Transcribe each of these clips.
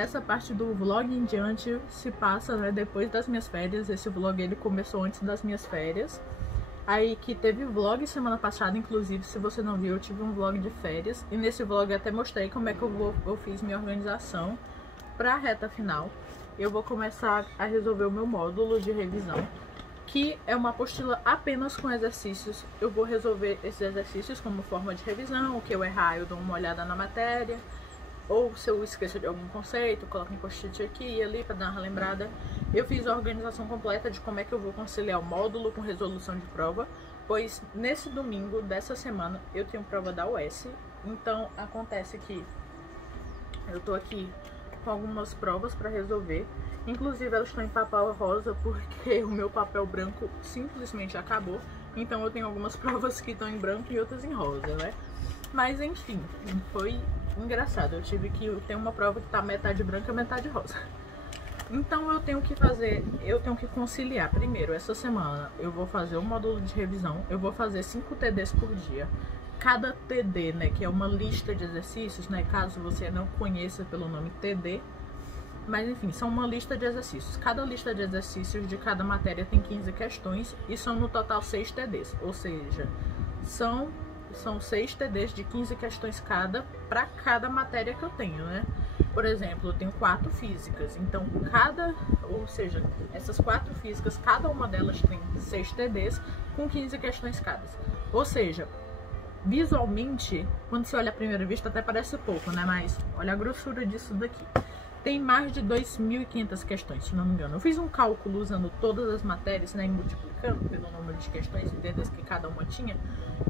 essa parte do vlog em diante se passa, né, depois das minhas férias. Esse vlog ele começou antes das minhas férias. Aí que teve vlog semana passada, inclusive, se você não viu, eu tive um vlog de férias. E nesse vlog eu até mostrei como é que eu fiz minha organização para a reta final. Eu vou começar a resolver o meu módulo de revisão, que é uma apostila apenas com exercícios. Eu vou resolver esses exercícios como forma de revisão. O que eu errar, eu dou uma olhada na matéria. Ou se eu esqueço de algum conceito, coloco um post-it aqui e ali para dar uma lembrada. Eu fiz a organização completa de como é que eu vou conciliar o módulo com resolução de prova, pois nesse domingo dessa semana eu tenho prova da UES. Então acontece que eu tô aqui com algumas provas para resolver. Inclusive elas estão em papel rosa porque o meu papel branco simplesmente acabou. Então eu tenho algumas provas que estão em branco e outras em rosa, né? Mas enfim, foi engraçado. Eu tive que ter uma prova que tá metade branca, metade rosa. Então eu tenho que conciliar. Primeiro, essa semana eu vou fazer um módulo de revisão. Eu vou fazer 5 TDs por dia. Cada TD, né, que é uma lista de exercícios, né, caso você não conheça pelo nome TD. Mas enfim, são uma lista de exercícios. Cada lista de exercícios de cada matéria tem 15 questões e são no total 6 TDs. Ou seja, são 6 TDs de 15 questões cada para cada matéria que eu tenho, né? Por exemplo, eu tenho 4 físicas, então essas 4 físicas, cada uma delas tem 6 TDs com 15 questões cada. Ou seja, visualmente, quando você olha à primeira vista até parece pouco, né? Mas olha a grossura disso daqui. Tem mais de 2.500 questões, se não me engano. Eu fiz um cálculo usando todas as matérias, né, e multiplicando pelo número de questões e dedos que cada uma tinha,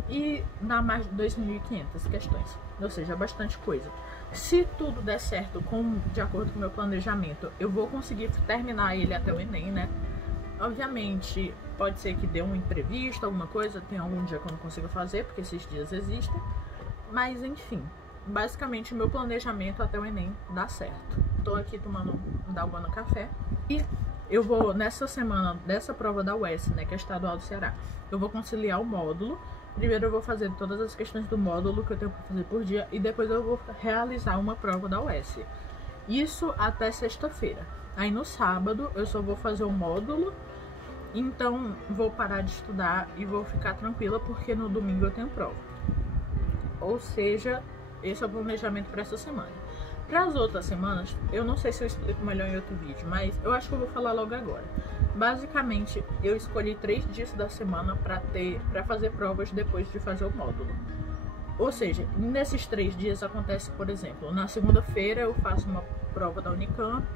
e dá mais de 2.500 questões. Ou seja, bastante coisa. Se tudo der certo, de acordo com o meu planejamento, eu vou conseguir terminar ele até o Enem, né? Obviamente, pode ser que dê um imprevisto, alguma coisa, tem algum dia que eu não consiga fazer, porque esses dias existem. Mas, enfim, basicamente o meu planejamento até o Enem dá certo. Tô aqui tomando água no café. E eu vou, nessa semana dessa prova da UES, né, que é Estadual do Ceará, eu vou conciliar o módulo. Primeiro eu vou fazer todas as questões do módulo que eu tenho para fazer por dia e depois eu vou realizar uma prova da UES. Isso até sexta-feira. Aí no sábado eu só vou fazer o módulo, então vou parar de estudar e vou ficar tranquila porque no domingo eu tenho prova. Ou seja, esse é o planejamento para essa semana. Para as outras semanas, eu não sei se eu explico melhor em outro vídeo, mas eu acho que eu vou falar logo agora. Basicamente, eu escolhi 3 dias da semana para fazer provas depois de fazer o módulo. Ou seja, nesses 3 dias acontece, por exemplo, na segunda-feira eu faço uma prova da Unicamp,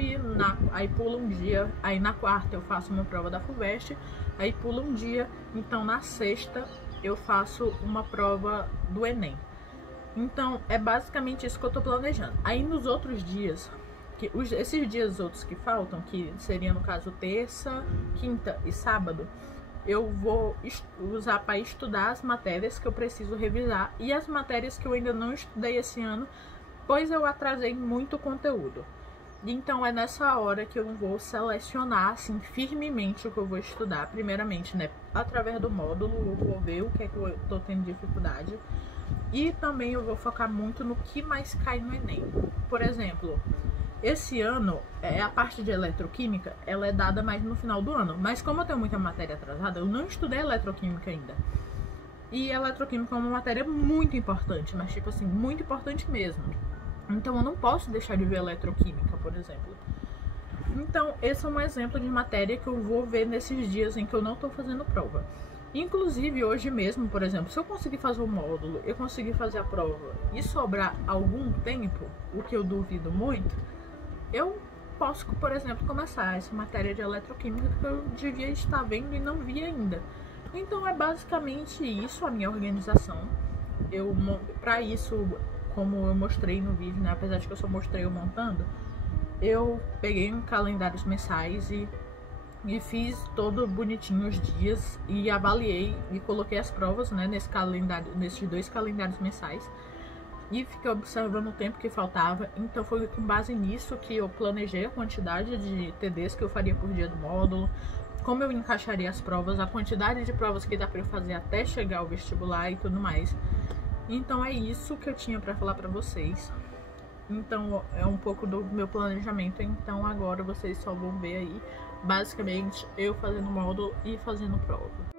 aí pula um dia, aí na quarta eu faço uma prova da FUVEST, aí pula um dia, então na sexta eu faço uma prova do Enem. Então, é basicamente isso que eu tô planejando. Aí nos outros dias, esses dias outros que faltam, que seria no caso terça, quinta e sábado, eu vou usar para estudar as matérias que eu preciso revisar e as matérias que eu ainda não estudei esse ano, pois eu atrasei muito conteúdo. Então é nessa hora que eu vou selecionar assim firmemente o que eu vou estudar. Primeiramente, né, através do módulo, eu vou ver o que é que eu tô tendo dificuldade. E também eu vou focar muito no que mais cai no Enem. Por exemplo, esse ano, a parte de eletroquímica, ela é dada mais no final do ano. Mas como eu tenho muita matéria atrasada, eu não estudei eletroquímica ainda. E eletroquímica é uma matéria muito importante, mas tipo assim, muito importante mesmo. Então eu não posso deixar de ver eletroquímica, por exemplo. Então esse é um exemplo de matéria que eu vou ver nesses dias em que eu não estou fazendo prova. Inclusive hoje mesmo, por exemplo, se eu conseguir fazer o módulo, eu conseguir fazer a prova e sobrar algum tempo, o que eu duvido muito, eu posso, por exemplo, começar essa matéria de eletroquímica que eu devia estar vendo e não vi ainda. Então é basicamente isso a minha organização. Para isso, como eu mostrei no vídeo, né, apesar de que eu só mostrei eu montando, eu peguei um calendários mensais e fiz todo bonitinho os dias e avaliei e coloquei as provas, né, nesses 2 calendários mensais e fiquei observando o tempo que faltava. Então foi com base nisso que eu planejei a quantidade de TDs que eu faria por dia do módulo, como eu encaixaria as provas, a quantidade de provas que dá para eu fazer até chegar ao vestibular e tudo mais. Então é isso que eu tinha para falar para vocês. Então é um pouco do meu planejamento. Então agora vocês só vão ver aí basicamente eu fazendo módulo e fazendo prova.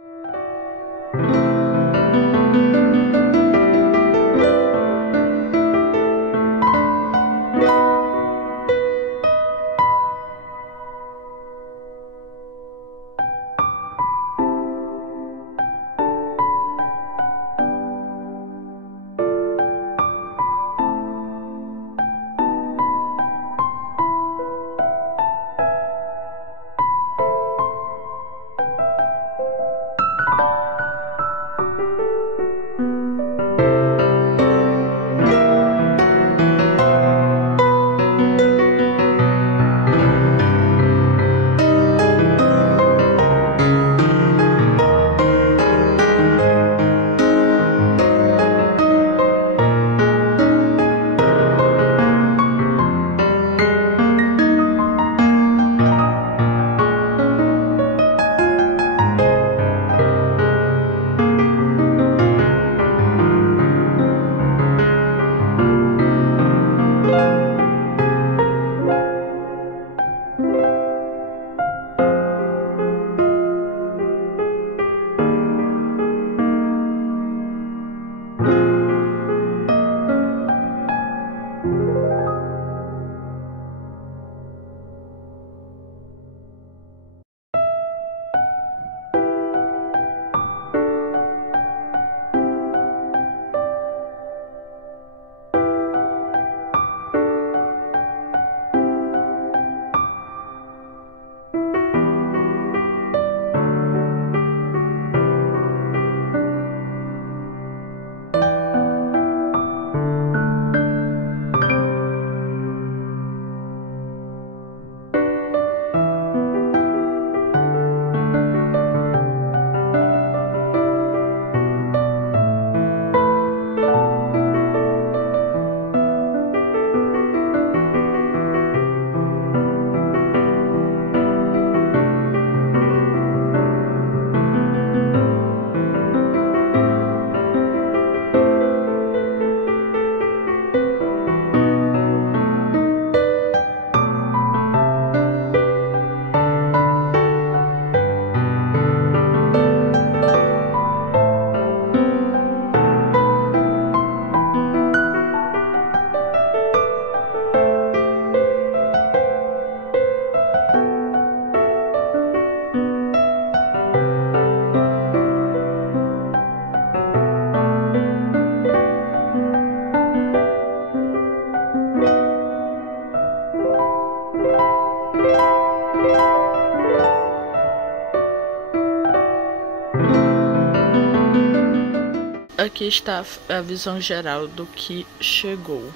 Aqui está a visão geral do que chegou.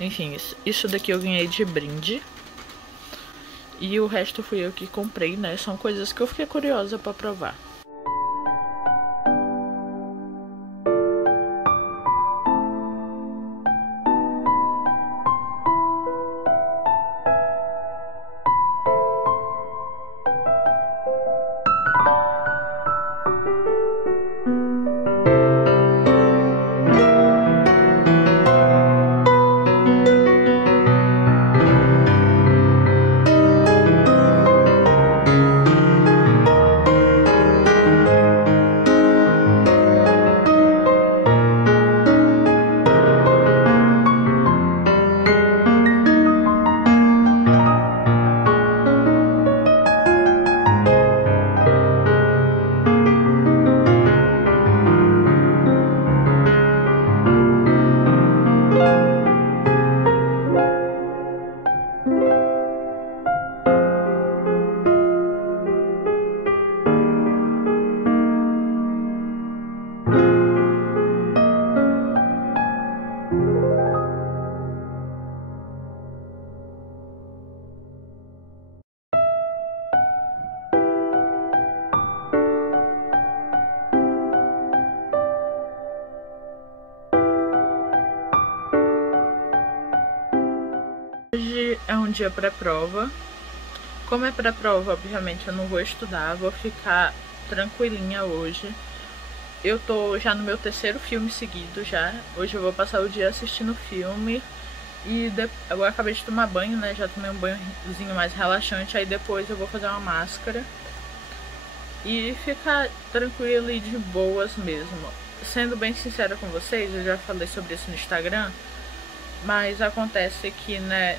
Enfim, isso daqui eu ganhei de brinde. E o resto fui eu que comprei, né? São coisas que eu fiquei curiosa pra provar. Hoje é um dia pré-prova. Como é pré-prova, obviamente eu não vou estudar, vou ficar tranquilinha hoje. Eu tô já no meu terceiro filme seguido já. Hoje eu vou passar o dia assistindo filme E agora eu acabei de tomar banho, né? Já tomei um banhozinho mais relaxante. Aí depois eu vou fazer uma máscara e ficar tranquilo e de boas mesmo. Sendo bem sincera com vocês, eu já falei sobre isso no Instagram, mas acontece que, né,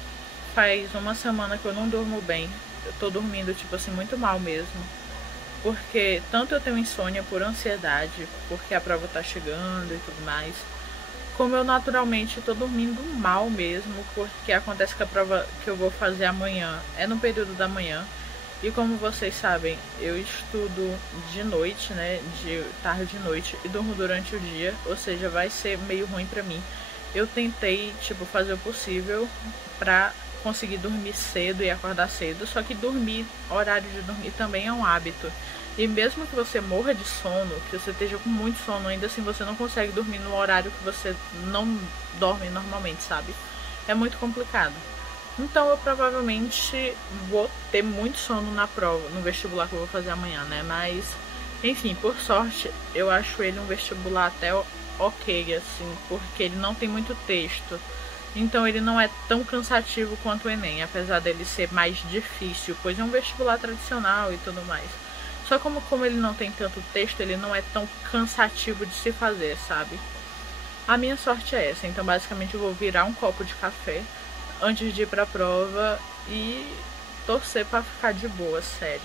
faz uma semana que eu não durmo bem. Eu tô dormindo, tipo assim, muito mal mesmo. Porque tanto eu tenho insônia por ansiedade, porque a prova tá chegando e tudo mais, como eu naturalmente tô dormindo mal mesmo, porque acontece que a prova que eu vou fazer amanhã é no período da manhã. E como vocês sabem, eu estudo de noite, né, de tarde e noite, e durmo durante o dia, ou seja, vai ser meio ruim pra mim. Eu tentei, tipo, fazer o possível pra conseguir dormir cedo e acordar cedo, só que horário de dormir também é um hábito. E mesmo que você morra de sono, que você esteja com muito sono, ainda assim você não consegue dormir no horário que você não dorme normalmente, sabe? É muito complicado. Então eu provavelmente vou ter muito sono na prova, no vestibular que eu vou fazer amanhã, né? Mas, enfim, por sorte, eu acho ele um vestibular até ok, assim, porque ele não tem muito texto. Então ele não é tão cansativo quanto o Enem, apesar dele ser mais difícil, pois é um vestibular tradicional e tudo mais. Só como ele não tem tanto texto, ele não é tão cansativo de se fazer, sabe? A minha sorte é essa, então basicamente eu vou virar um copo de café antes de ir pra prova e torcer pra ficar de boa, sério.